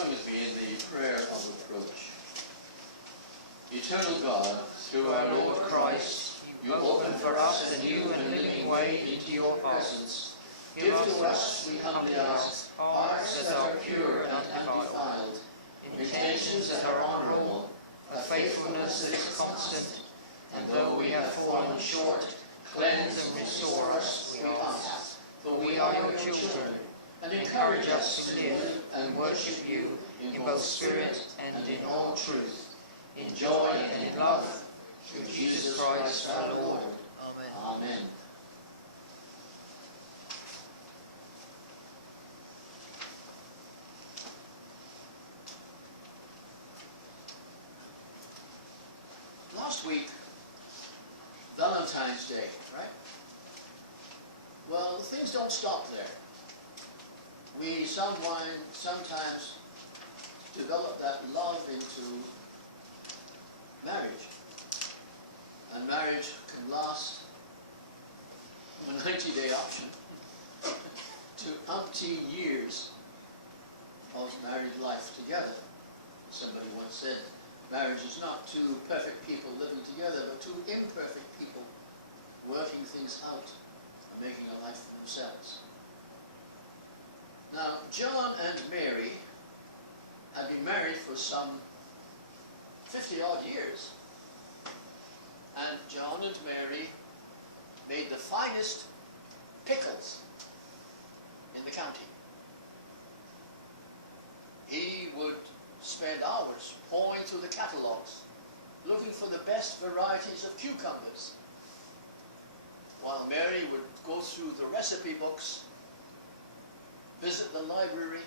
Join with me in the prayer of approach. Eternal God, through our Lord Christ, you open for us the new and living way into your presence. Give to us, we humbly ask, hearts that are pure and undefiled, intentions that are honorable, a faithfulness that is constant, and though we have fallen short, cleanse and restore us, we ask. For we are your children, and encourage us to live and worship you in both spirit and in all truth, in joy and in love, through Jesus Christ our Lord. Amen. Amen. Last week, Valentine's Day, right? Well, things don't stop there. We sometimes develop that love into marriage. And marriage can last a 90-day option to umpteen years of married life together. Somebody once said, marriage is not two perfect people living together, but two imperfect people working things out and making a life for themselves. Now, John and Mary had been married for some 50-odd years. And John and Mary made the finest pickles in the county. He would spend hours poring through the catalogues, looking for the best varieties of cucumbers, while Mary would go through the recipe books, visit the library,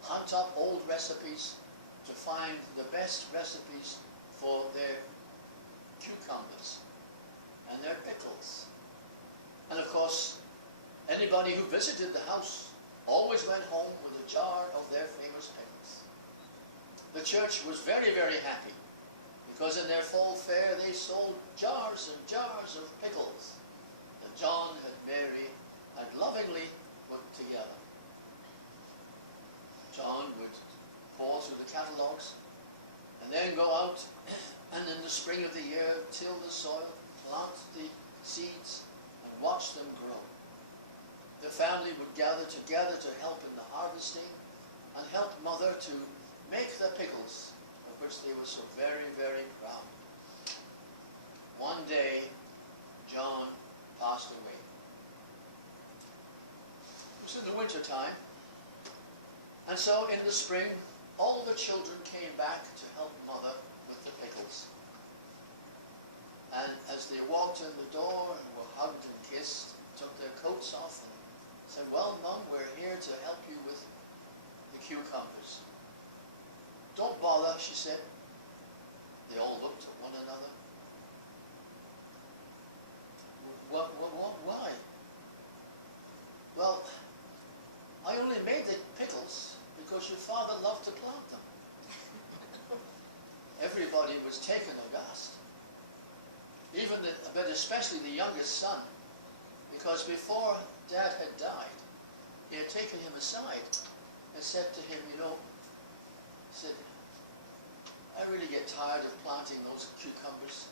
hunt up old recipes to find the best recipes for their cucumbers and their pickles. And of course, anybody who visited the house always went home with a jar of their famous pickles. The church was very, very happy because in their fall fair they sold jars and jars of pickles that John and Mary had lovingly put together. John would pour through the catalogues and then go out and in the spring of the year till the soil, plant the seeds and watch them grow. The family would gather together to help in the harvesting and help Mother to make the pickles of which they were so very, very proud. One day, John passed away. It was in the winter time. And so in the spring, all the children came back to help Mother with the pickles. And as they walked in the door and were hugged and kissed, took their coats off and said, well, Mum, we're here to help you with the cucumbers. Don't bother, she said. They all looked at one another. Why? Well, I only made the pickles because your father loved to plant them. Everybody was taken aghast. But especially the youngest son, because before Dad had died, he had taken him aside and said to him, I really get tired of planting those cucumbers,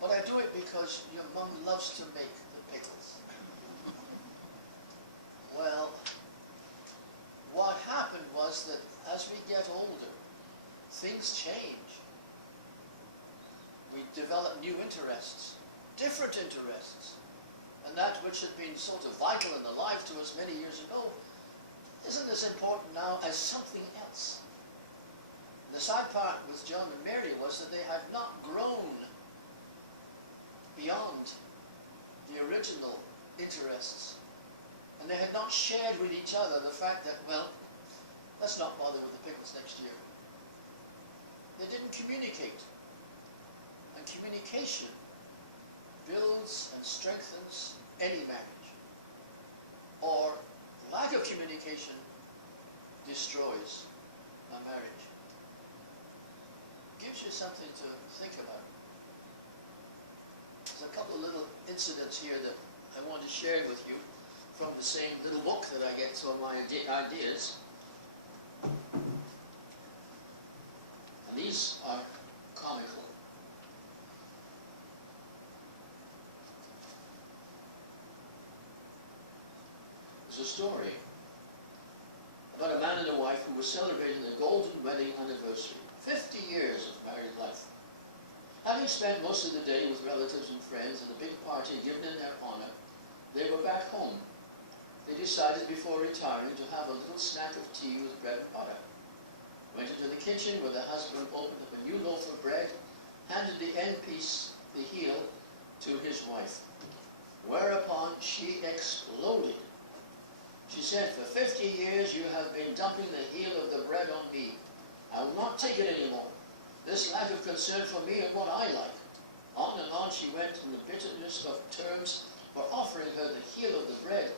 but I do it because your mum loves to make the pickles. Well, what happened was that as we get older, things change. We develop new interests, different interests. And that which had been sort of vital in the life to us many years ago isn't as important now as something else. The sad part with John and Mary was that they had not grown beyond the original interests. And they had not shared with each other the fact that, well, let's not bother with the pickles next year. They didn't communicate. And communication builds and strengthens any marriage. Or lack of communication destroys a marriage. Gives you something to think about. There's a couple of little incidents here that I want to share with you from the same little book that I get some of my ideas. these are comical. There's a story about a man and a wife who were celebrating their golden wedding anniversary, 50 years of married life. Having spent most of the day with relatives and friends at a big party given in their honor, they were back home. They decided before retiring to have a little snack of tea with bread and butter. Went into the kitchen where the husband opened up a new loaf of bread, handed the end piece, the heel, to his wife. Whereupon she exploded. She said, "For 50 years you have been dumping the heel of the bread on me. I will not take it anymore. This lack of concern for me and what I like." On and on she went in the bitterness of terms for offering her the heel of the bread.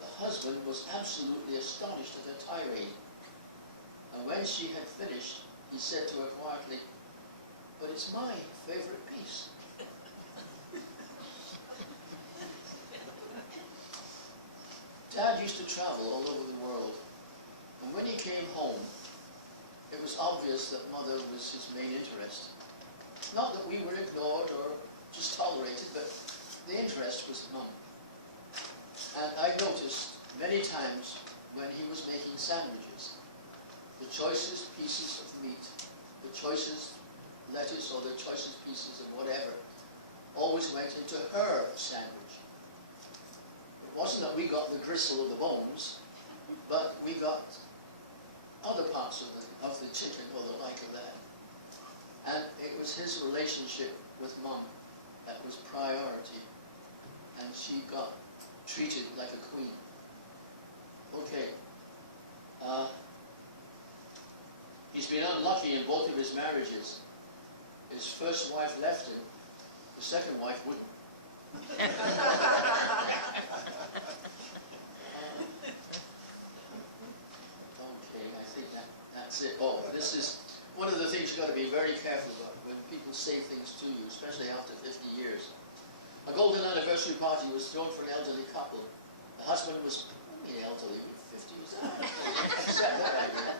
The husband was absolutely astonished at her tirade. And when she had finished, he said to her quietly, "But it's my favorite piece." Dad used to travel all over the world, and when he came home, it was obvious that Mother was his main interest. Not that we were ignored or just tolerated, but the interest was Mum. And I noticed many times when he was making sandwiches, the choicest pieces of meat, the choicest lettuce or the choicest pieces of whatever, always went into her sandwich. It wasn't that we got the gristle of the bones, but we got other parts of the chicken or the like of that. And it was his relationship with Mum that was priority. And she got treated like a queen. Okay. He's been unlucky in both of his marriages. His first wife left him. The second wife wouldn't. Okay, I think that's it. Oh, this is one of the things you've got to be very careful about when people say things to you, especially after 50 years. A golden anniversary party was thrown for an elderly couple. The husband was, elderly, 50 was that? Accept that idea.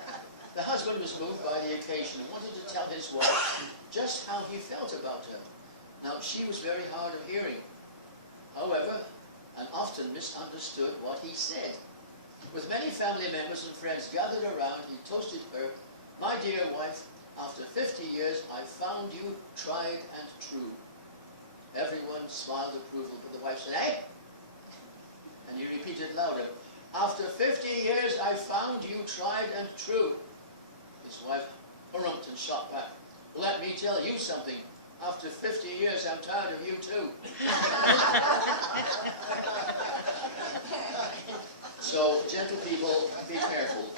The husband was moved by the occasion and wanted to tell his wife just how he felt about her. Now, she was very hard of hearing, however, and often misunderstood what he said. With many family members and friends gathered around, he toasted her, "My dear wife, after 50 years, I found you tried and true." Everyone smiled approval, but the wife said, "Eh?" And he repeated louder, "After 50 years, I found you tried and true." His wife harumphed and shot back, "Let me tell you something. After 50 years, I'm tired of you too." So, gentle people, be careful.